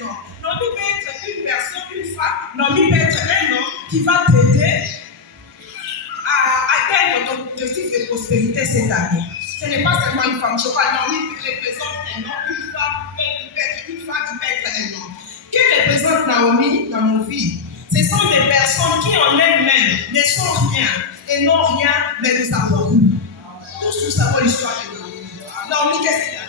maintenant. Naomi peut être une personne, une femme, Naomi peut être un homme qui va t'aider à atteindre ton objectif de prospérité cette année. Ce n'est pas seulement une femme. Je parle Naomi qui représente un homme, une femme, qui peut être une femme, qui peut être un homme. Qui représente Naomi dans nos vies? Ce sont des personnes qui en elles-mêmes ne sont rien et n'ont rien, mais nous avons eu. Tous nous savons l'histoire de Naomi. Naomi, qu'est-ce qu'il a fait?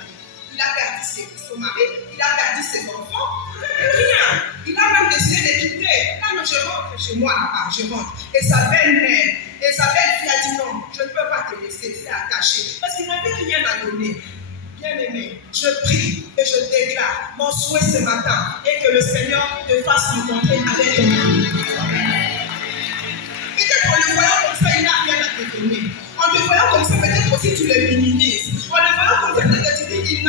Il a perdu son mari, il a perdu ses enfants, rien. Il a même décidé de quitter. Là, je rentre chez moi là-bas, je rentre. Et sa belle-mère, et sa belle-fille a dit non, je ne peux pas te laisser, c'est attaché. Parce qu'il n'avait rien à donner. Bien-aimé, je prie et je déclare mon souhait ce matin et que le Seigneur te fasse rencontrer avec ton ami. Peut-être en le voyant comme ça, il n'a rien à te donner. En le voyant comme ça, peut-être aussi tu le minimises. En le voyant comme ça, peut-être tu dis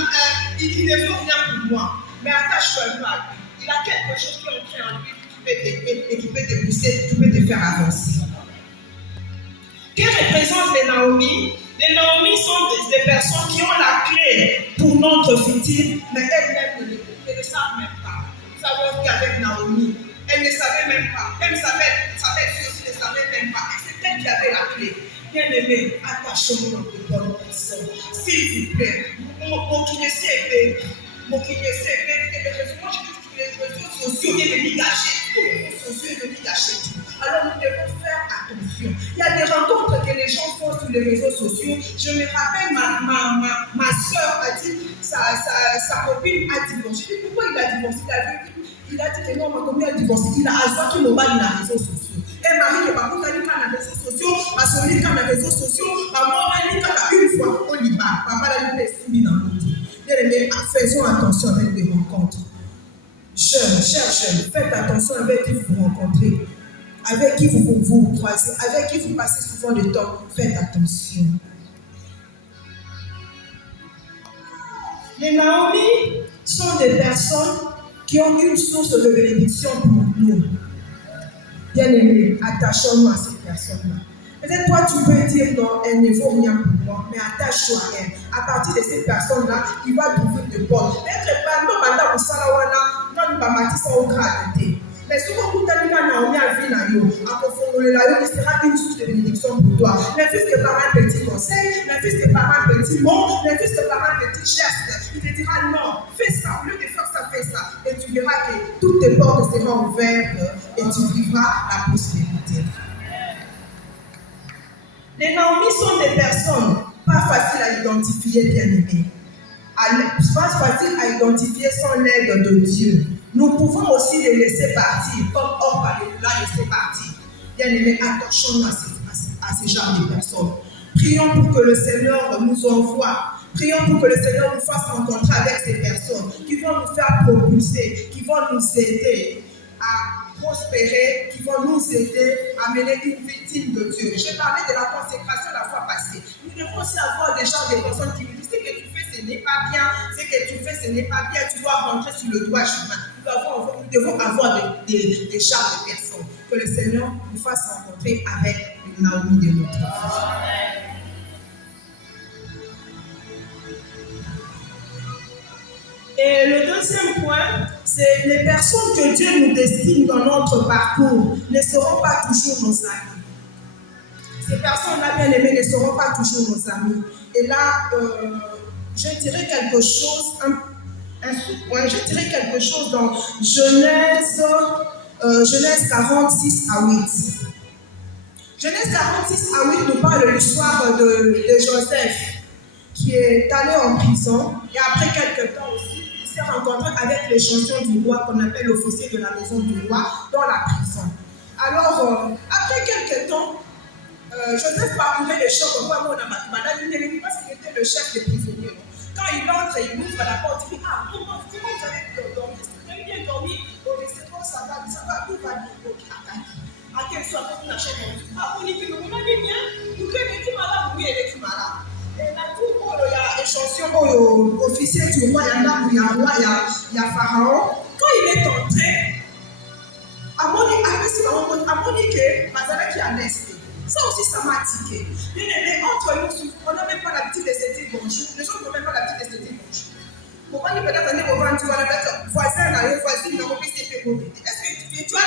il ne vaut rien pour moi. Mais attache-toi à lui. Il a quelque chose qui est entré en lui qui peut t'aider et qui peut te pousser, qui peut te faire avancer. Que représentent les Naomi? Les Naomi sont des personnes qui ont la clé pour notre futur, mais elles-mêmes ne le savent même pas. Nous avons vu avec Naomi, elle ne savait même pas. Même sa belle-fille aussi ne savait même pas. Et c'est elle qui avait la clé. Bien-aimé, attachons-nous dans de bonnes personnes. S'il vous plaît, mon qui ne sait pas. Moi, je dis que les réseaux sociaux viennent de gâcher tout. Les réseaux sociaux viennent de gâcher tout. Alors nous devons faire attention. Il y a des rencontres que les gens font sur les réseaux sociaux. Je me rappelle, ma soeur a dit, sa copine a divorcé. Je dis, pourquoi il a divorcé? Il a dit que non, ma copine a divorcé. Il a azoué qui m'a dans les réseaux sociaux. Et Marie, le papa, il a dit dans les réseaux sociaux, ma soeur, il a dit dans les réseaux sociaux, maman, il a dit une fois au Liban. Papa, il a dit que c'est dans le monde. Bien-aimés, faisons attention avec les rencontres. Jeunes, chers jeunes, faites attention avec qui vous rencontrez, avec qui vous croisez, avec qui vous passez souvent le temps. Faites attention. Les Naomi sont des personnes qui ont une source de bénédiction pour nous. Bien-aimés, attachons-nous à ces personnes-là. Peut-être toi, tu peux dire non, elle ne vaut rien pour moi, mais attache-toi à elle. À partir de ces personnes-là, il va t'ouvrir des portes. Peut-être pas, non, madame, non, nous au grade. Mais si vous avez Naomi à vie, il sera une source de bénédiction pour toi. Ne fais que par un petit conseil, ne fais que par un petit mot, ne fais que par un petit geste. Il te dira non, fais ça, au lieu de faire ça, fais ça. Et tu verras que toutes tes portes seront ouvertes et tu vivras la prospérité. Les Naomi sont des personnes pas faciles à identifier, bien-aimés. Pas faciles à identifier sans l'aide de Dieu. Nous pouvons aussi les laisser partir, comme Orp l'a laissé partir. Bien-aimés, attachons-nous à ces genres de personnes. Prions pour que le Seigneur nous envoie. Prions pour que le Seigneur nous fasse rencontrer avec ces personnes qui vont nous faire propulser, qui vont nous aider à prospérer, qui vont nous aider à mener une vie digne de Dieu. J'ai parlé de la consécration la fois passée. Nous devons aussi avoir des gens, des personnes qui nous disent ce que tu fais, ce n'est pas bien, ce que tu fais, ce n'est pas bien, tu dois rentrer sur le droit chemin. Nous devons avoir des gens, de personnes. Que le Seigneur nous fasse rencontrer avec les Naomi de notre vie. Et le deuxième point, c'est les personnes que Dieu nous destine dans notre parcours ne seront pas toujours nos amis. Ces personnes-là, bien aimées, ne seront pas toujours nos amis. Et là, je dirais quelque chose, je dirais quelque chose dans Genèse 46 à 8. Genèse 46 à 8 nous parle de l'histoire de Joseph qui est allé en prison et après quelques temps aussi, s'est rencontré avec les champions du roi qu'on appelle l'officier de la maison du roi dans la prison. Alors, après quelques temps, Joseph parcourait les champs comme moi, parce qu'il était le chef des prisonniers. Quand il entre et il ouvre la porte, il dit ah, comment vous avez dormi? Vous avez bien dormi? C'est bon, ça va, tout va bien. Donc, à quel soit qu'on achète mon truc? Ah, on dit que nous allons bien, nous connaissons tout malade, oui, elle est tout malade. Et là, tout le monde, il y a échantillon officier du roi, il y a là où il y a roi, il y a Pharaon. Quand il est entré, à mon avis, que qui a resté. Ça aussi, ça m'a tiqué. Bien aimé, entre nous, on n'a même pas l'habitude de se dire bonjour. Les gens n'ont même pas l'habitude de se dire bonjour. Pourquoi il peut t'attendre au vent, tu vas le voisin, là, le voisin, il n'a pas pu se faire. Est-ce que tu as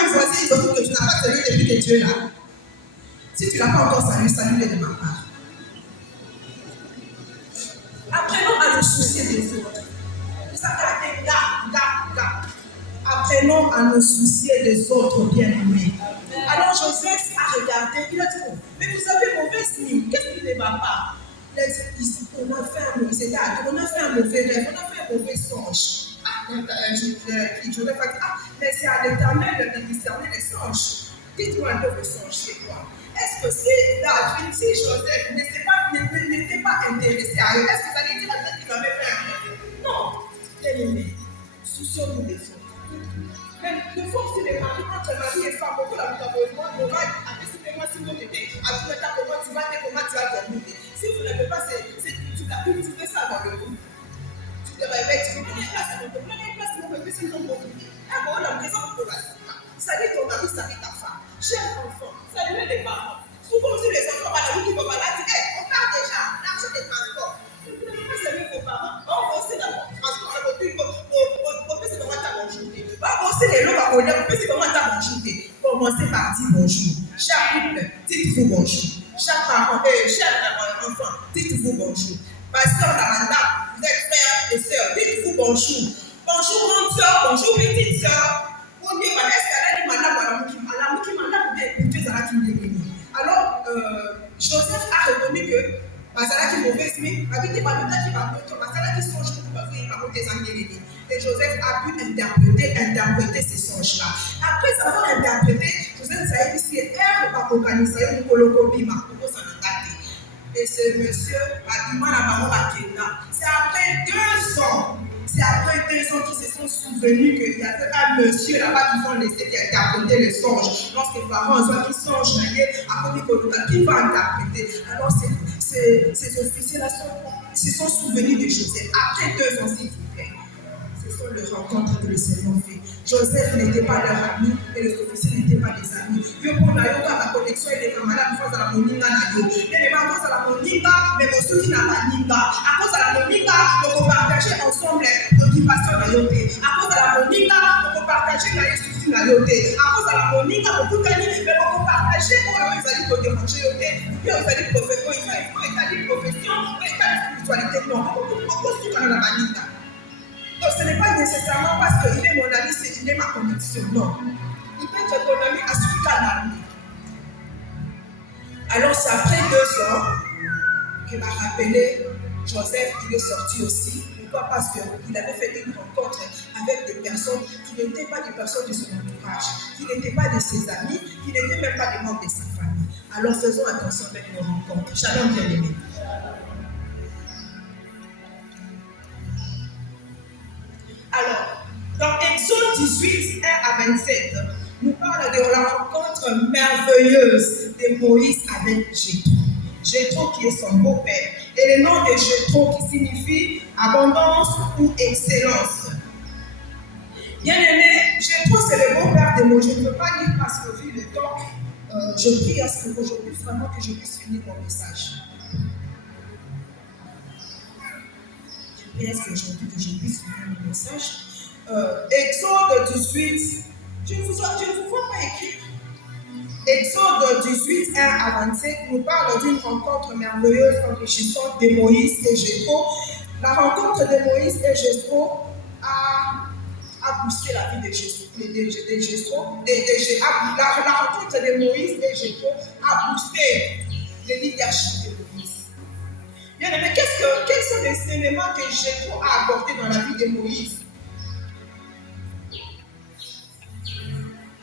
un voisin, il faut que tu n'as pas salué depuis que tu es là? Si tu ne l'as pas encore salué, salue-le de ma part. Apprenons à nous soucier des autres. Ça va être gars. Apprenons à nous soucier des autres, bien-aimés. Alors Joseph a regardé, il a dit, oh, mais vous avez mauvaise mine, qu'est-ce qui ne va pas? On a fait un mauvais acte, on a fait un mauvais rêve, on a fait un mauvais songe. Joseph a dit, mais c'est à l'Éternel de discerner les songes. Dites-moi un peu le songe, c'est quoi? Est-ce que si David, si Joseph n'était pas intéressé à eux, est-ce que ça allait dire à Dieu qu'il avait fait un rêve? Non, bien-aimé, soucions-nous des autres. Mais le fond, c'est les maris, entre mari et femme, beaucoup d'abonnement, on va anticiper-moi si vous l'été, à tout le temps, comment tu vas dormir. Si vous ne faites pas, tu t'as pu trouver ça dans le groupe. Tu te réveilles, tu veux donner place à mon bébé, mon bébé, c'est ton bébé. Ah bon, la maison pour la salut ton mari, salut ta femme. Cher enfant, saluez les parents. Souvent aussi les enfants, qui vont malades, on parle déjà, l'argent des transports. Vous ne pouvez pas saluer vos parents, on va aussi dans le transport, on peut se demander à bonjour. Commencez les lots à connaître, on peut se demander à bonjour. Commencez par dire bonjour. Chaque couple, dites-vous bonjour. Chaque parent, chaque enfant, dites-vous bonjour. Pasteur Lamanda, vous êtes frères et sœurs, dites-vous bonjour. Bonjour grande sœur, bonjour petite sœur. On dit, alors, Joseph a reconnu que Basala qui mauvaise mine, habité par le temps qui va pour Basala qui songe pour faire par des angéliques. Et Joseph a pu interpréter ces songes-là. Après avoir interprété, Joseph a dit que elle va organiser une colocobie, et ce monsieur, c'est après 2 ans. C'est après 2 ans qu'ils se sont souvenus qu'il y avait un monsieur là-bas qui vont laisser interpréter les songes. Lorsque Pharaon voit qu'ils songent, qui va interpréter. Alors ces officiers-là se sont souvenus de Joseph. Après 2 ans, s'il vous plaît. Ce sont les rencontres que le Seigneur fait. Joseph n'était pas leur ami et les officiers n'étaient pas des amis. La connexion et les camarades à la moninga na yo. Il n'est pas à cause de la moninga, mais aussi qui n'a pas ninga. À cause de la moninga, on peut partager ensemble l'occupation na yo. À cause de la moninga, on peut partager la souci na yo. À cause de la moninga, on peut gagner, mais on peut partager pour les alliés pour déranger yo. Et puis on va dire profession, il faut étaler profession, il faut étaler spiritualité. Non, on peut construire dans la moninga. Donc ce n'est pas nécessairement parce qu'il est mon ami, c'est qu'il est ma connexion. Non. Il peut être ton ami à ce cas-là. Alors c'est après 2 ans qu'il m'a rappelé Joseph, il est sorti aussi. Pourquoi? Parce qu'il avait fait une rencontre avec des personnes qui n'étaient pas des personnes de son entourage, qui n'étaient pas de ses amis, qui n'étaient même pas des membres de sa famille. Alors faisons attention avec nos rencontres. Shalom bien-aimé. Alors, dans Exode 18, 1 à 27, nous parle de la rencontre merveilleuse de Moïse avec Jéthro. Jéthro qui est son beau-père. Et le nom de Jéthro qui signifie abondance ou excellence. Bien aimé, Jéthro c'est le beau-père de Moïse. Je ne peux pas lire parce que vu le temps, je prie à ce qu'aujourd'hui vraiment que je puisse finir mon message. Est-ce qu'aujourd'hui que je puisse finir mon message? Exode 18, je ne vous vois pas écrit. Exode 18, 1 à 27 nous parle d'une rencontre merveilleuse enrichissante de Moïse et Jéthro. La rencontre de Moïse et Jéthro a boosté la vie de Jéthro. La rencontre de Moïse et Jéthro a boosté le leadership de Moïse. Bien aimé, quels sont les éléments que Jéthro a apportés dans la vie de Moïse?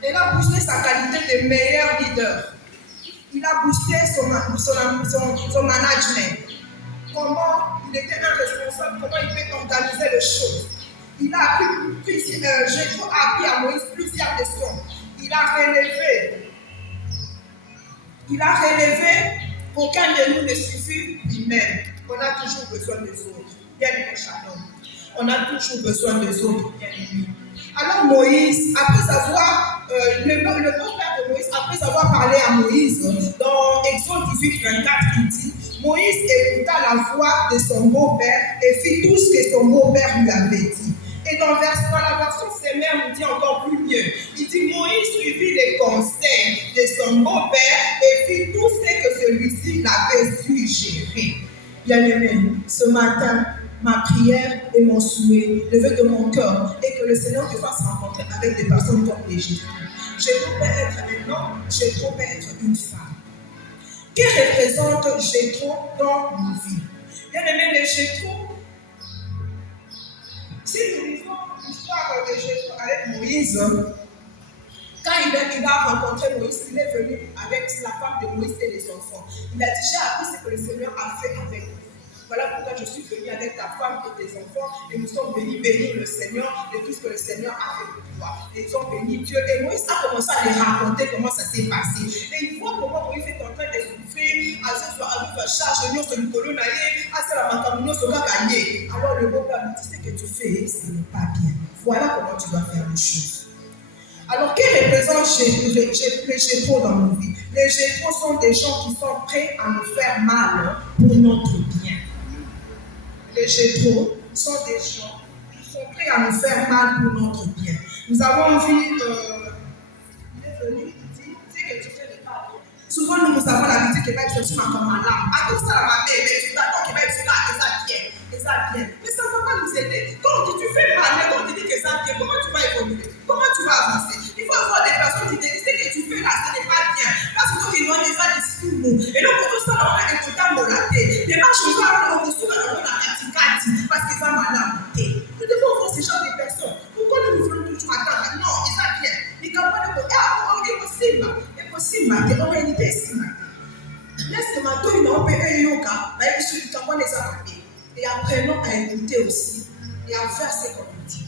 Il a boosté sa qualité de meilleur leader. Il a boosté son management. Comment il était un responsable, comment il peut organiser les choses. Jéthro a appris à Moïse plusieurs leçons. Il a relevé qu'aucun de nous ne suffit lui-même. On a toujours besoin des autres. Bien aimé Shalom. On a toujours besoin des autres, bien aimé. Alors Moïse, après avoir, le beau-père de Moïse, après avoir parlé à Moïse, dans Exode 18, 24, il dit, Moïse écouta la voix de son beau-père et fit tout ce que son beau-père lui avait dit. Et dans la version Semeur, nous dit encore plus mieux. Il dit Moïse suivit les conseils de son beau-père et fit tout ce que celui-ci l'avait suggéré. Bien-aimé, ce matin, ma prière et mon souhait, le vœu de mon cœur, est que le Seigneur te fasse rencontrer avec des personnes comme les Jésus. Jésus peut être un homme, Jésus peut être une femme. Que représente Jétro dans nos vies? Bien-aimé, les Jétro, si nous lisons l'histoire de Jétro avec Moïse, quand il a rencontré Moïse, il est venu avec la femme de Moïse et les enfants. Il a déjà appris ce que le Seigneur a fait avec lui. Voilà pourquoi je suis venu avec ta femme et tes enfants et nous sommes venus bénir le Seigneur de tout ce que le Seigneur a fait pour toi. Et ils ont béni Dieu. Et Moïse a commencé à les raconter comment ça s'est passé. Et il voit comment Moïse est en train de souffrir, à se charge, sur le colon, à se la matamino, sur la gagner. Alors le beau-père me dit, ce que tu fais, ce n'est pas bien. Voilà comment tu dois faire les choses. Alors, que représente les Jétro dans nos vies? Les Jétro sont des gens qui sont prêts à nous faire mal pour notre bien. Les Jétro sont des gens qui sont prêts à nous faire mal pour notre bien. Nous avons vu, il est venu, il dit, c'est que tu fais des pas. Souvent, nous avons l'habitude que je suis encore malade. À tout ça, ma mère, mais tu t'attends qu'il va être là, et ça vient. Mais ça ne va pas nous aider. Quand tu fais mal, mais quand tu dis que ça vient, comment tu vas évoluer? Comment tu vas avancer? Il faut avoir des personnes qui te disent ce que tu fais là, ce n'est pas bien. Parce que tu dois les faire des sous-mots. Et donc, pour tout ça, on a des quotas moratés. Les marches, on va avoir des sous dans la caticati parce qu'ils sont malades. Nous devons avoir ce genre de personnes. Pourquoi nous nous voulons toujours attendre? Non, et ça vient. Les campagnes de c'est possible. En réalité, c'est possible. Laisse-moi tout une opé yoga, mais je suis capable de les appeler. Et apprenons à écouter aussi et à faire ce qu'on nous dit.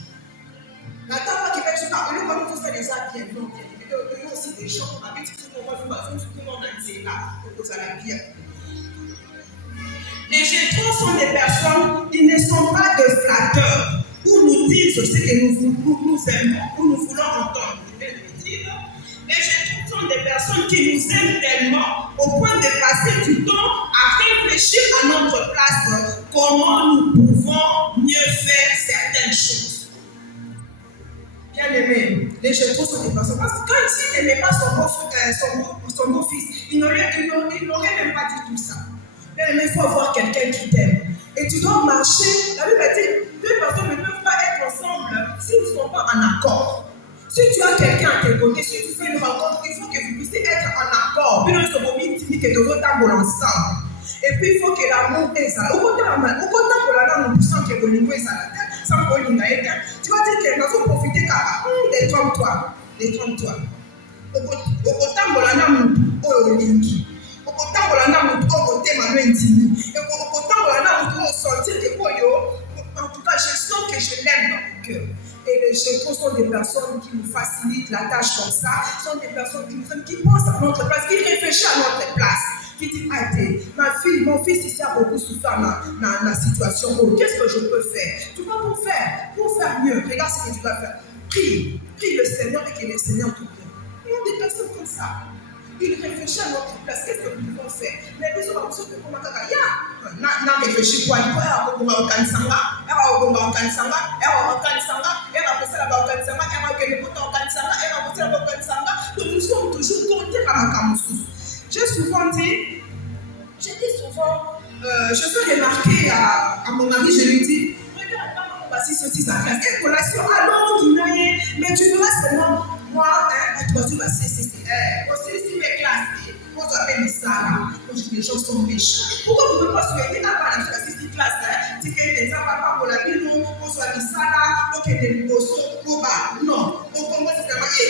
N'attends pas qu'il va être là. Le monde fait les actes bien, non, bien. Il y a aussi des gens avec qui on va faire tout le monde là pour que ça aille bien. Les Jétro sont des personnes qui ne sont pas de flatteurs pour nous dire ce que nous aimons, ou nous voulons entendre. Les Jétro sont des personnes qui nous aiment tellement au point de passer du temps à réfléchir à notre place comment nous pouvons mieux faire certaines choses. Bien aimé, les Jétro sont des personnes parce que quand s'il n'aimait pas son beau-fils, il n'aurait même pas dit tout ça. Bien aimé, il faut avoir quelqu'un qui t'aime. Et tu dois marcher. La Bible dit, deux personnes ne peuvent pas être ensemble s'ils ne sont pas en accord. Si tu as quelqu'un à tes côtés, si tu fais une rencontre, il faut que vous puissiez être en accord. Puis nous sommes intimés que de votre amour ensemble. Et puis il faut que l'amour est ça. Au côté de l'amour, sans que vous l'ingouez ça la tête, sans que vous l'ingouez ça. Tu vas dire que nous allons profiter des trompe-toi. Au côté de l'amour, au lingi. Au côté de l'amour, au côté de l'amour intime. Et au côté de l'amour, au sentir que en tout cas, je sens que je l'aime dans mon cœur. Et les Jétro sont des personnes qui nous facilitent la tâche comme ça, sont des personnes qui nous aiment, qui pensent à notre place, qui réfléchissent à notre place, qui disent, ma fille, mon fils ici a beaucoup souffert dans la situation. Oh, qu'est-ce que je peux faire? Tu vas pour faire mieux. Regarde ce que tu vas faire. Prie le Seigneur et que le Seigneur te guide. Il y a des personnes comme ça. Ils réfléchissent à notre place. Qu'est-ce que nous pouvons faire? Mais nous sommes sûrs que comment n'a réfléchi quoi? Il faut avoir au Kansanga, donc nous sommes toujours contre la Kamusou. J'ai souvent dit, je fais remarquer à mon mari, je lui dis, regarde, maman, on va s'y sortir sa classe. Et collation, allons, Guinaïe, mais tu verras seulement, moi, toi, tu vas aussi mes classes, moi, je appelle ça là. Les gens sont méchants. Pourquoi vous ne pouvez pas souhaiter avoir la classe, c'est classe, tu fais des enfants pour la vie, on soit mis ça là, on fait des négociations, non, on commence à faire, aussi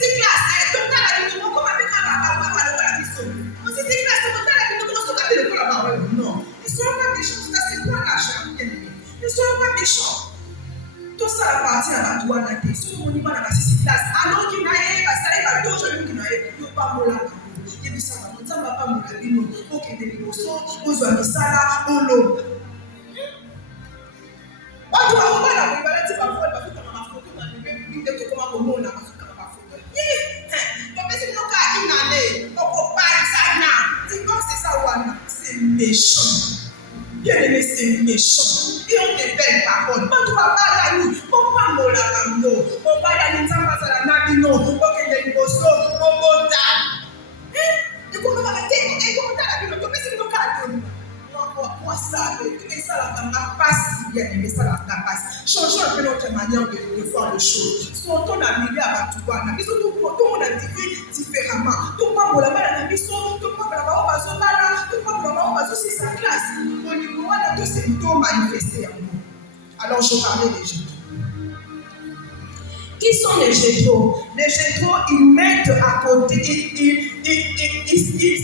c'est classe, donc dans la vie, comment on fait la question? Aussi c'est classe, donc dans la vie, comment on fait la parole? Non, ne soyons pas méchants, c'est quoi l'argent? Ne soyons pas méchants. Tout ça appartient à toi, Naté. Si on y va dans la classe, alors qu'il n'a pas de choses qui n'ont pas de là. Il dit ça va pas me dire non. Ok, des négociations, on doit mettre ça là, on l'ouvre. On doit avoir la préparer, tu vas voir, parce que tu as ma photo, tu as une de comment on a parce que tu as ma photo. Donc, si nous avons une année, on peut pas ça là. Tu penses que c'est ça ou c'est méchant. c'est méchant. Et on des belles paroles. Quand tu vas pas là, pourquoi mon lavamo? Pourquoi il y a une femme à la nabino? Pourquoi il y a une bosso? Pourquoi et comment on va mettre? Et comment on va mettre? Comment c'est mon cas? Moi, ça, et ça, la passe, bien aimé, ça, la passe. Changeons un peu notre manière de voir les choses. Sortons la milieu à Batouba. Tout le monde a dit différemment. Tout le monde a dit tout le monde a dit sa classe. Au niveau de tous ces mots manifestés. Alors, je parlais des Jétro. Qui sont les Jétro? Les Jétro, ils mettent à côté, ils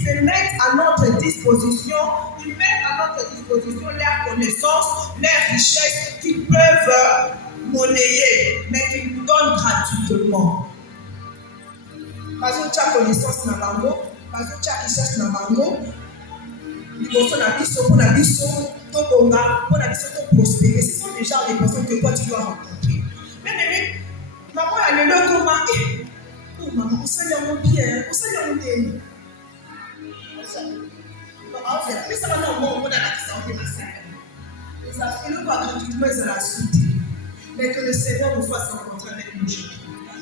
se mettent à notre disposition, ils mettent à notre disposition leurs connaissances, leurs richesses qu'ils peuvent monnayer, mais qu'ils nous donnent gratuitement. Parce que tu as connaissance dans bango, parce que tu as richesse dans bango, pour la biso, ton bonga, pour la biso, ton prospérer. Ce sont déjà les personnes que toi tu dois rencontrer. Mais, maman, elle est là comme oh maman, on s'en est mon pied, on s'en est mon pied. Mais ça va dans le monde, on a la question de la scène. Les affaires, pas gratuitement, ils ont la suite. Mais que le Seigneur nous fasse rencontrer avec nous.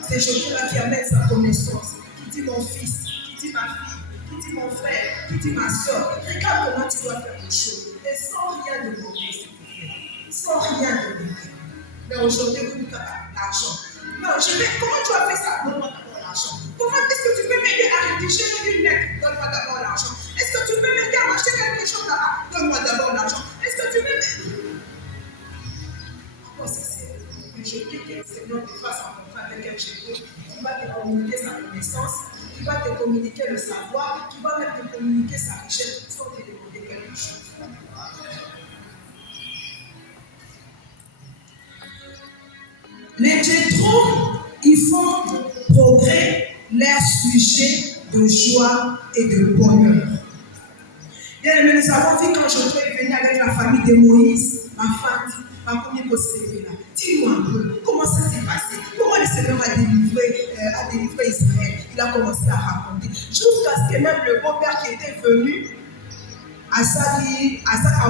C'est Jésus-là qui amène sa connaissance, qui dit mon fils, qui dit ma fille, qui dit mon frère, qui dit ma soeur. Regarde comment tu dois faire les choses. Et sans rien de mauvais. Sans rien de mauvais. Mais aujourd'hui, vous n'avez pas l'argent. Non, comment tu as fait ça? Donne-moi d'abord l'argent. Comment est-ce que tu peux m'aider à rédiger une lettre? Donne-moi d'abord l'argent. Est-ce que tu peux m'aider à acheter quelque chose là-bas? Donne-moi d'abord l'argent. Est-ce que tu peux m'aider? Je prie que le Seigneur te fasse rencontrer avec un Jésus qui va te communiquer sa connaissance, qui va te communiquer le savoir, qui va même te communiquer sa richesse sans te demander quelque chose. Les Jétro, ils font progrès leur sujet de joie et de bonheur. Bien aimé, nous avons vu quand Jétro est venu avec la famille de Moïse, ma femme, ma première possibilité là. Dis-nous un peu, comment ça s'est passé? Comment le Seigneur a délivré Israël? Il a commencé à raconter. Jusqu'à ce que même le beau-père qui était venu à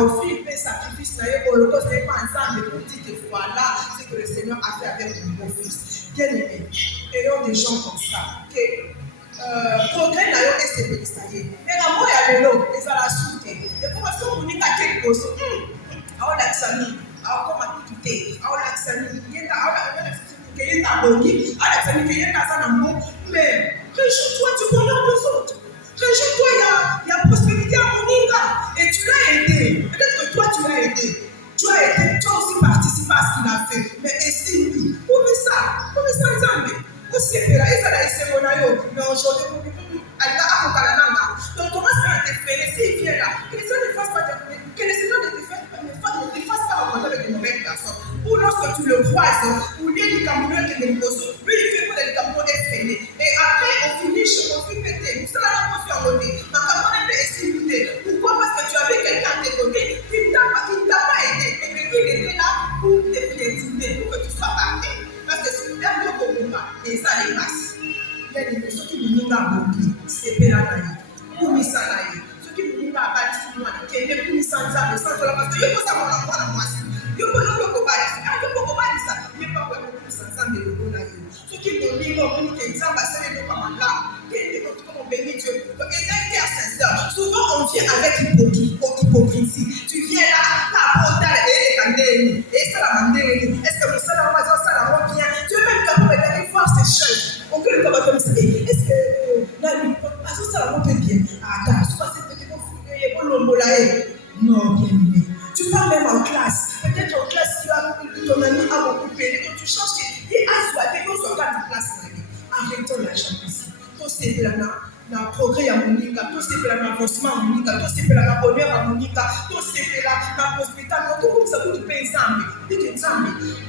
offrir un sacrifice pour l'Holocauste n'est pas ensemble pour dire que voilà ce que le Seigneur a fait avec mon beau-fils. Bien aimé, ayons des gens comme ça. Progrès n'a pas été bénissaillé. Mais la mort est à l'élo, ils ont la souté. Et pour ça, on dit qu'à quelque chose, à la famille. Alors, comment tout est? Alors, la famille, il y a mais réjouis-toi du bonheur des autres. Réjouis-toi, il y a prospérité à Moninga. Et tu l'as aidé. Peut-être que toi, tu l'as aidé. Tu as aussi participé à ce qu'il a fait. Mais ici, oui. Comment ça, Nzambe? Aussi, mais aujourd'hui, donc, comment ça va te faire? S'il vient là, que le Seigneur ne fasse pas rencontrer avec de mauvaises personnes. Ou lorsque tu le croises, ou lui, il Cameroun qui est lui, il fait pour les Cameroun être freiné. Et après, on finit péter. Nous sommes là pour faire monter. Ma Cameroun est estimée. Pourquoi? Parce que tu avais quelqu'un à tes côtés qui ne t'a pas aidé. Et que lui, il était là pour te piétiner, pour que tu sois parfait. Parce que si tu es un peu comme moi, et ça les passe. Il y a des personnes qui nous ont beaucoup. C'est Pélanaï. Pour Missanaï. Ceux qui nous ont abattu sur moi, qui étaient pour Missanza, sans cela, parce que je peux savoir la moi. Je peux pas dire ça. Je peux pas voir le Missanza, mais le bon aïe. Ceux qui nous ont dit, non, qui sont passés les deux comme là, qui étaient comme béni Dieu. Et d'un cœur sincère, souvent on vient avec hypocrisie. Tu viens là, ta portale et les candés, et ça la mandé. Est-ce que le seul en faisant ça la rend bien? Tu veux même quand on est allé voir ces choses. On peut le faire comme ça. Est-ce que là, ça la rend bien? Attends, c'est pas cette petite fouille, bon l'ombolae. Non, bien aimé. Tu pars même en classe. Peut-être en classe, ton ami a beaucoup payé. Donc tu changes. Et à soi, dès qu'on se regarde en classe, arrêtons la jalousie. Tout c'est la progrès à Monica, tout c'est la avancement à Monica, tout c'est la bonheur à Monica, tout c'est la prospérité. Tout comme ça, vous pouvez ensemble.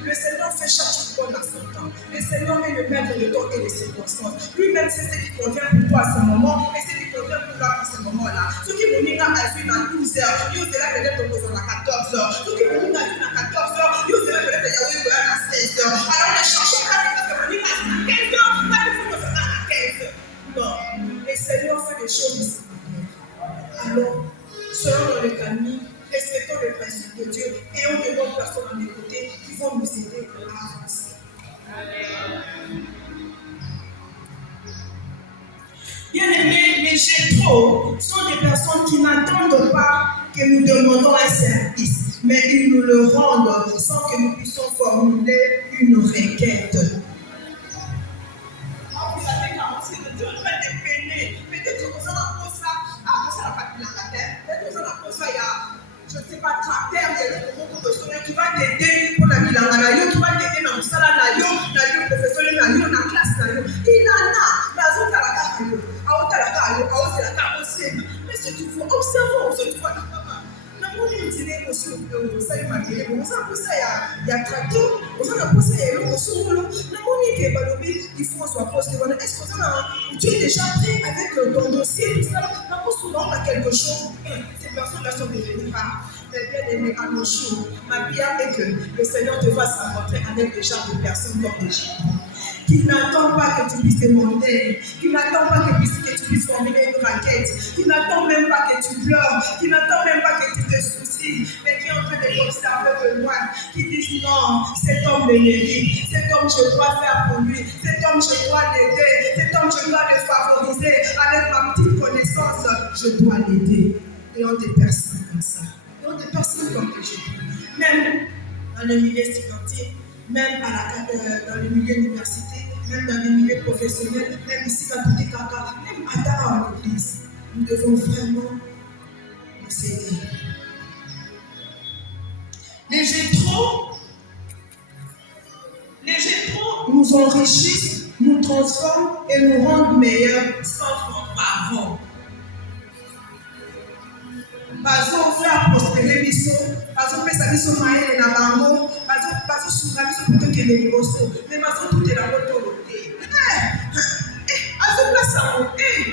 Le Seigneur fait chaque chose dans son temps. Le Seigneur est le maître de temps et des circonstances. Lui-même, c'est ce qui convient pour toi à ce moment et ce qui convient pour toi à ce moment-là. Ce qui Monica a vu dans 12 heures, il sera peut-être à 14 heures. Ce qui Monica a vu dans 14 heures, il sera peut-être à 16 heures. Alors, ne cherchez pas parce que Monica a vu dans 15 heures, pas de vous à 15 heures. Non, le Seigneur fait des choses ici. Alors, selon dans le famille, respectons le principe de Dieu. Les Jétro sont des personnes qui n'attendent pas que nous demandons un service, mais ils nous le rendent sans que nous puissions formuler une requête. Vous avez commencé de Dieu en train de peiner. Peut-être que ça n'a pas ça, ça n'a pas de peut-être que ça n'a pas ça, il y a, je ne sais pas, tracteur, il y a beaucoup de personnes qui va t'aider pour la bilanga, qui va t'aider dans le salon, le professeur, dans la classe. Il en a, mais à autre mais si tu veux, observons, si tu vois, on dirait aussi ça y est, on s'en pousse il y a tracteur, on s'en pousse il y a le solo, il faut soit posté. Est-ce que tu es déjà prêt avec ton dossier, tout ça? Souvent, on a quelque chose, ces personnes-là sont devenues rares. Bien-aimé à nos jours, ma prière est que le Seigneur te fasse rencontrer avec des gens de personnes comme des gens qui n'attendent pas que tu puisses demander, qui n'attendent pas que tu puisses formuler une raquette, qui n'attendent même pas que tu pleures, qui n'attendent même pas que tu te soucies, mais qui est en train de t'observer de loin, qui disent non, cet homme le mérite, cet homme je dois faire pour lui, cet homme je dois l'aider, cet homme je dois le favoriser, avec ma petite connaissance, je dois l'aider. Et on des personnes comme ça. Et on des personnes comme que je dis. Même dans le milieu studentiel, même dans le milieu universitaire, même dans le milieu professionnel, même ici dans Petit Kaka, même à l'église, nous devons vraiment nous aider. Les Jétro nous enrichissent, nous transforment et nous rendent meilleurs sans fanfaron. Bazo faire prospérer biso, bazo pesa biso maele na bango, bazo suka biso plutôt que les liboso, mais bazo tout est la autorité. Azo place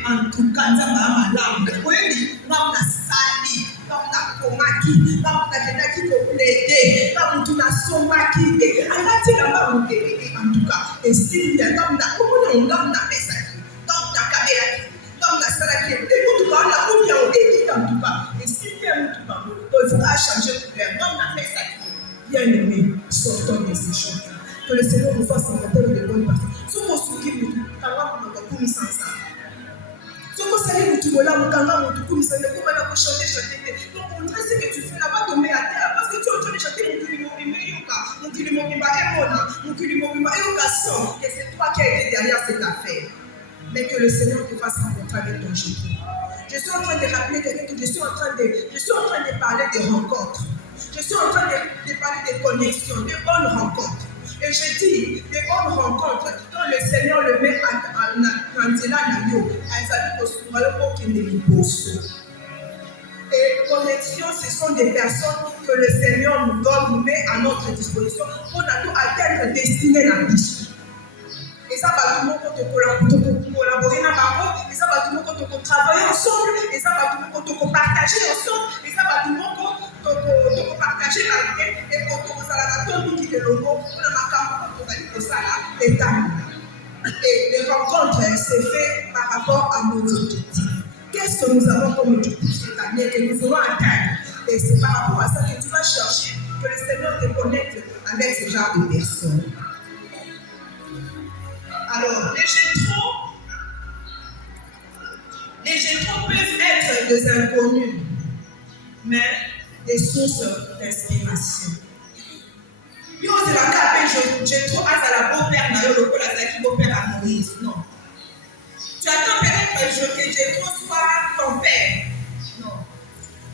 en tout cas nzamba malamu, kweli ngam na sali, ngam na komaki, ngam na kendaki ko plaider, ngam tu na somaki, alati na ba mukeke en tout cas, et si bien ngam na ko ngam na pesa, ngam na kabela, ngam na sala ki, et tout cas la ko bien en tout cas. Il faudra changer de l'air. Comme on a fait ça, bien aimé, sortons de ces choses. Que le Seigneur nous fasse rencontrer de bonnes personnes. Ce qu'on se dit, quand on a sans ça. Ce qu'on s'est dit, quand on a chanté. Donc, on dirait ce que tu fais là-bas, tomber à terre. Parce que tu es en train de chanter, et c'est toi qui as été derrière cette affaire. Mais que le Seigneur te fasse rencontrer avec ton Jésus. Je suis en train de rappeler quelqu'un que je suis en train de parler de rencontres. Je suis en train de parler de connexions, de bonnes rencontres. Et je dis, des bonnes rencontres, quand le Seigneur le met en et connexions, ce sont des personnes que le Seigneur nous donne, nous met à notre disposition pour nous atteindre destinée la vie. Et ça va tout le monde collaborer dans la et ça va tout le monde travailler ensemble, et ça va tout le monde partager ensemble, et ça va tout le monde partager la vie, et quand on va faire tout qui est le mot, on a ma et les rencontres, c'est fait par rapport à nos objectifs. Qu'est-ce que nous avons comme objectif cette année que nous voulons atteindre? Et c'est par rapport à ça que tu vas chercher que le Seigneur te connecte avec ce genre de personnes. Alors, les Jétro peuvent être des inconnus, mais des sources d'inspiration. Yo, c'est la capée Jétro à la beau-père, le beau-père à Moïse. Non. Tu attends peut-être que Jétro soit ton père. Non.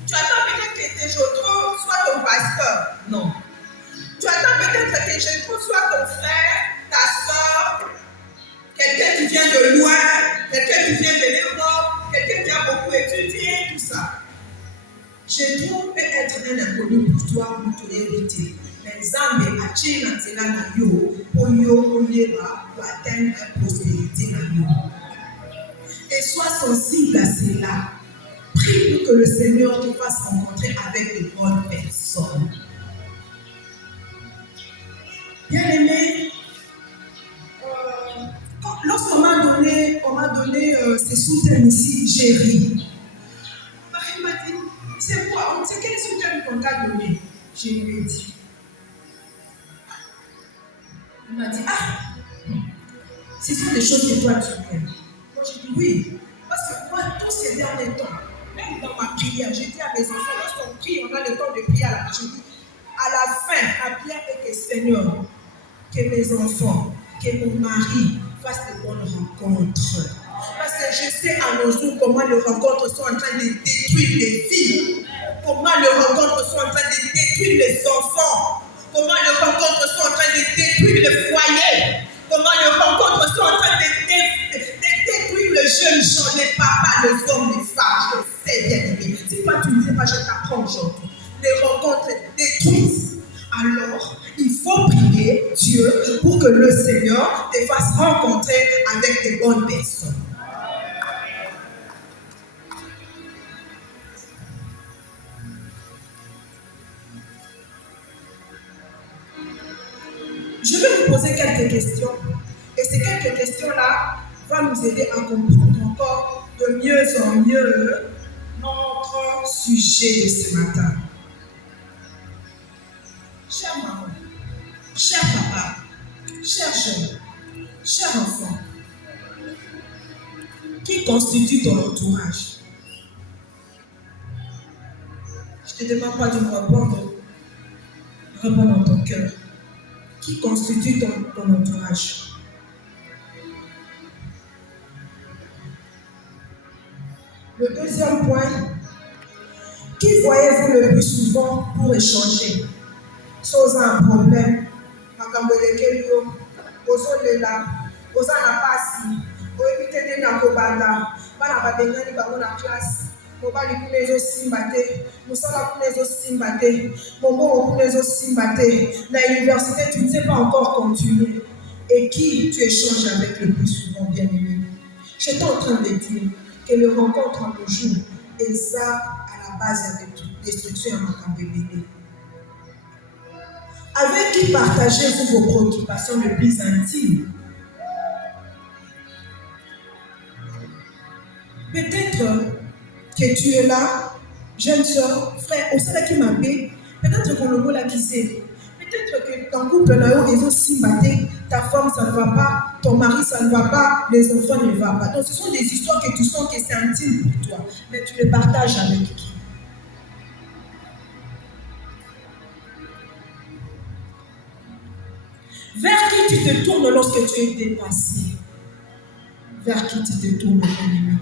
Tu attends peut-être que Jétro soit ton pasteur. Non. Tu attends peut-être que Jétro soit ton frère, ta soeur, quelqu'un qui vient de loin, quelqu'un qui vient de l'Europe, quelqu'un qui a beaucoup étudié, tout ça. Jétro peut être un inconnu pour toi, pour te l'éviter. Mais Zambé a tiré dans tes langues pour atteindre la prospérité. Et sois sensible à cela. Prie pour que le Seigneur te fasse rencontrer avec de bonnes personnes. Bien aimé, lorsqu'on m'a donné ces soutiens ici, j'ai ri. Marie m'a dit, c'est quoi? C'est quel soutien qu'on t'a donné? Je lui ai dit. Il m'a dit, ce sont des choses que toi tu aimes. Moi j'ai dit oui. Parce que moi, tout derniers temps, même dans ma prière, j'ai dit à mes enfants, lorsqu'on prie, on a le temps de prier à la maison. À la fin, ma prière est que Seigneur, que mes enfants, que mon mari fassent de bonnes rencontres. Parce que je sais à nos jours comment les rencontres sont en train de détruire les vies. Comment les rencontres sont en train de détruire les enfants. Comment les rencontres sont en train de détruire le foyer. Comment les rencontres sont en train de détruire les jeunes gens, les papas, les hommes, les femmes. Je sais bien aimé. Si toi tu ne sais pas, je t'apprends aujourd'hui. Les rencontres détruisent. Alors, il faut prier Dieu pour que le Seigneur te fasse rencontrer avec des bonnes personnes. Je vais vous poser quelques questions. Et ces quelques questions-là vont nous aider à comprendre encore de mieux en mieux notre sujet de ce matin. Chère maman, cher papa, cher jeune, cher enfant, qui constitue ton entourage? Je ne te demande pas de me répondre. Réponds dans ton cœur. Qui constitue ton entourage? Le deuxième point, qui voyez-vous le plus souvent pour échanger? Chose un problème, makambolekelio, ozolela, ozana pasi, oebitete na kobanda, bana babengani bango na classe, mobali kuna ezosimba te, mosala kuna ezosimba te, mombongo kuna ezosimba te, na université tu ne sais pas encore continuer. Et qui tu échanges avec le plus souvent, bien-aimé? J'étais en train de dire que les rencontres en nos jours est ça à la base de toute destruction à Makambébélé. Avec qui partagez-vous vos préoccupations les plus intimes? Peut-être que tu es là, jeune soeur, frère, au sein de qui m'a dit, peut-être qu'on le mot l'a quitté. Peut-être que ton couple là où ils ont si maté, ta femme ça ne va pas, ton mari ça ne va pas, les enfants ne vont pas. Donc ce sont des histoires que tu sens que c'est intime pour toi, mais tu les partages avec qui? Vers qui tu te tournes lorsque tu es dépassé? Vers qui tu te tournes, mon ami?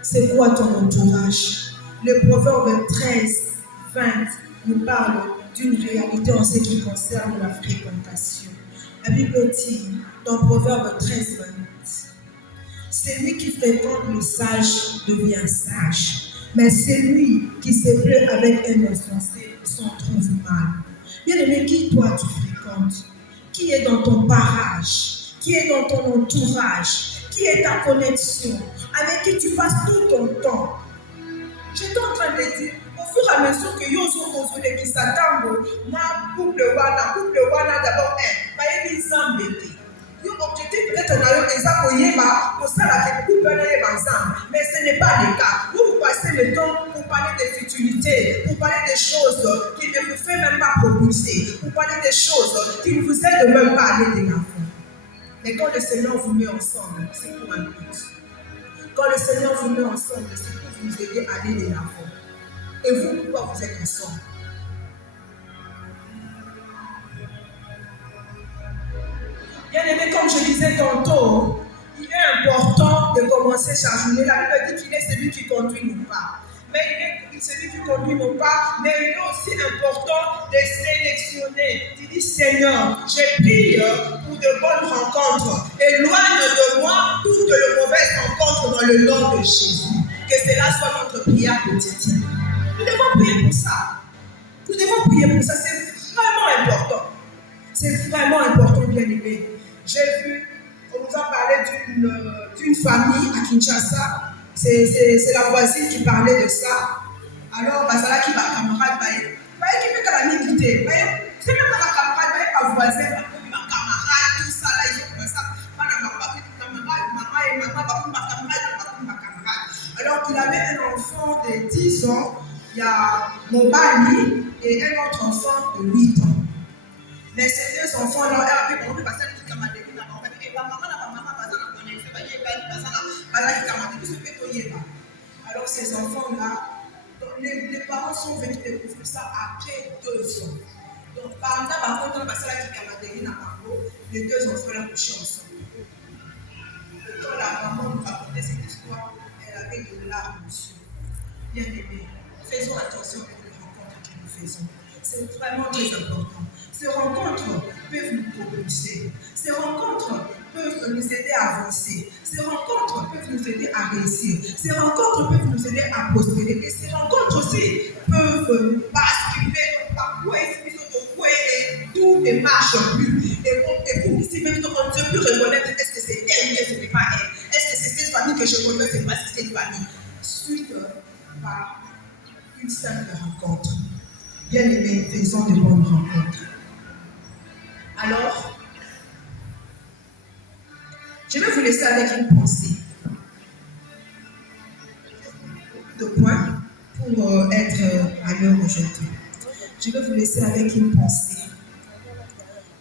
C'est quoi ton entourage? Le proverbe 13, 20 nous parle d'une réalité en ce qui concerne la fréquentation. La Bible dit dans Proverbe 13, 20, celui qui fréquente le sage devient sage, mais celui qui se plaît avec un insensé s'en trouve mal. Bien aimé, qui toi tu fréquentes? Qui est dans ton parage? Qui est dans ton entourage? Qui est ta connexion? Avec qui tu passes tout ton temps? J'étais en train de dire, au fur et à mesure que Yozo Kozole qui s'attend, na couple wana d'abord bayebi nzambe te. Yo objectif peut-être na yo eza koyeba kosala ke couple na ye ensemble, mais ce n'est pas le cas. Vous passez le temps pour parler de futilités, pour parler des choses qui ne vous fait même pas propulser, pour parler des choses qui ne vous aident même pas à aller de l'avant. Mais quand le Seigneur vous met ensemble, c'est pour un but. Quand le Seigneur vous met ensemble, c'est pour vous aider à aller de l'avant. Et vous, pourquoi vous êtes ensemble? Bien aimé, comme je disais tantôt, il est important de commencer sa journée. La Bible dit qu'il est celui qui conduit nos pas. Mais il est celui qui conduit nos pas, mais il est aussi important de sélectionner. Tu dis, Seigneur, je prie pour de bonnes rencontres. Éloigne de moi toutes les mauvaises rencontres dans le nom de Jésus. Que cela soit notre prière quotidienne. Nous devons prier pour ça. Nous devons prier pour ça. C'est vraiment important. C'est vraiment important, bien aimé. J'ai vu, on nous a parlé d'une famille à Kinshasa. C'est la voisine qui parlait de ça. Alors, Basala qui va camarade, qui fait que la mérité. C'est même pas la camarade, pas voisin, ma camarade, tout ça, là, ils ont fait ça. Alors qu'il avait un enfant de 10 ans, il y a mon mari et un autre enfant de 8 ans. Mais ces deux enfants-là, alors ces enfants-là, les parents sont venus découvrir ça après 2 ans. Donc, par exemple, quand on passe à la Kikamadéline à Marco, les 2 enfants-là couchaient ensemble. Et quand la maman nous racontait cette histoire, elle avait de larmes dessus. Bien aimé, faisons attention avec les rencontres que nous faisons. C'est vraiment très important. Ces rencontres peuvent nous propulser. Ces rencontres peuvent nous aider à avancer. Ces rencontres peuvent nous aider à réussir. Ces rencontres peuvent nous aider à prospérer. Et ces rencontres aussi peuvent basculer dans ta foi et tout ne marche plus. Et pour ici, même on ne sait plus reconnaître est-ce que c'est elle ou est-ce que ce n'est pas elle. Est-ce que c'est cette famille que je connais, c'est pas cette famille. Suite par une simple rencontre. Bien aimé, faisons de bonnes rencontres. Alors, je vais vous laisser avec une pensée. 2 points pour être à l'heure aujourd'hui. Je vais vous laisser avec une pensée.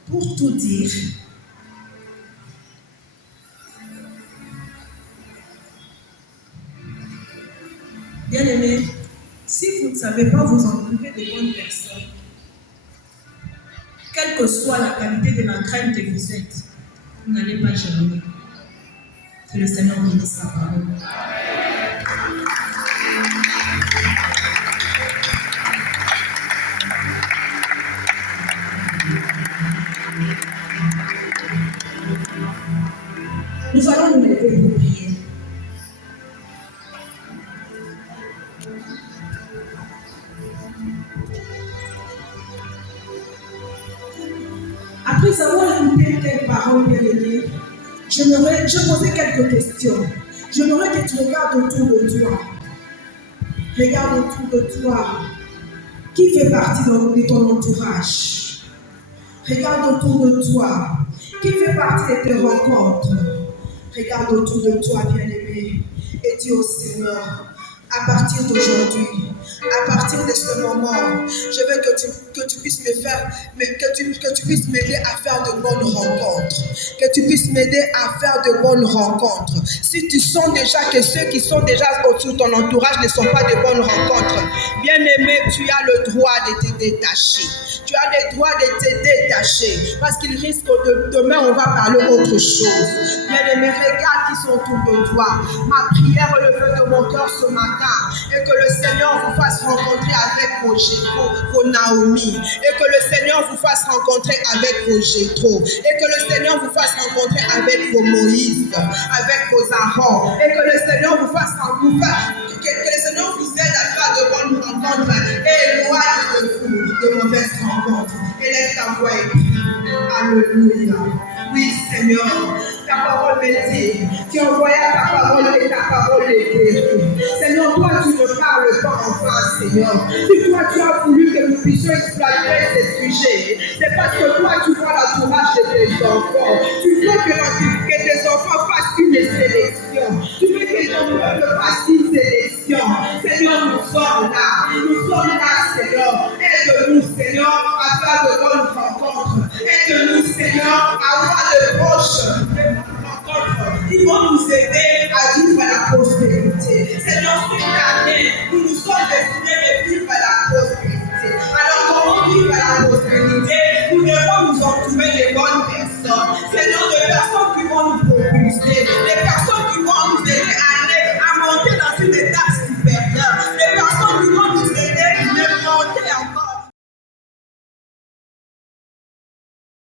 Pour tout dire, bien aimé, si vous ne savez pas vous entourer de bonnes personnes, quelle que soit la qualité de la graine que vous êtes, vous n'allez pas germer. Que le Seigneur bénisse sa parole. Nous allons nous lever pour prier. Après avoir écouté tes paroles, bien-aimées, je posais quelques questions. Je voudrais que tu regardes autour de toi. Regarde autour de toi. Qui fait partie de ton entourage? Regarde autour de toi. Qui fait partie de tes rencontres? Regarde autour de toi, bien-aimé, et dis au Seigneur, à partir d'aujourd'hui, à partir de ce moment, je veux que tu puisses me faire, que tu puisses m'aider à faire de bonnes rencontres. Que tu puisses m'aider à faire de bonnes rencontres. Si tu sens déjà que ceux qui sont déjà autour de ton entourage ne sont pas de bonnes rencontres, bien aimé, tu as le droit de te détacher. Tu as le droit de te détacher. Parce qu'il risque que demain, on va parler autre chose. Bien aimé, regarde qui sont autour de toi. Ma prière est le vœu de mon cœur ce matin. Et que le Seigneur vous fasse rencontrer avec vos Naomi. Et que le Seigneur vous fasse rencontrer avec vos Jétro. Et que le Seigneur vous fasse rencontrer avec vos Moïse. Avec vos Aaron. Et que le Seigneur vous fasse rencontrer. Que le Seigneur vous aide à faire de bonnes rencontres. Et éloigne de vous de mauvaises rencontres. Et laisse ta voix écrire. Alléluia. Oui, Seigneur, ta parole me dit, tu envoyas ta parole et ta parole est guérie. Seigneur, toi, tu ne parles pas enfin, Seigneur. Si toi, tu as voulu que nous puissions exploiter ces sujets, c'est parce que toi, tu vois l'entourage de tes enfants. Tu veux que tes enfants fassent une sélection. Tu veux que ton peuple fasse une sélection. Seigneur, nous sommes là. Nous sommes là, Seigneur. Aide-nous, Seigneur, à faire de bonnes rencontres. Aide-nous, Seigneur, à avoir de bons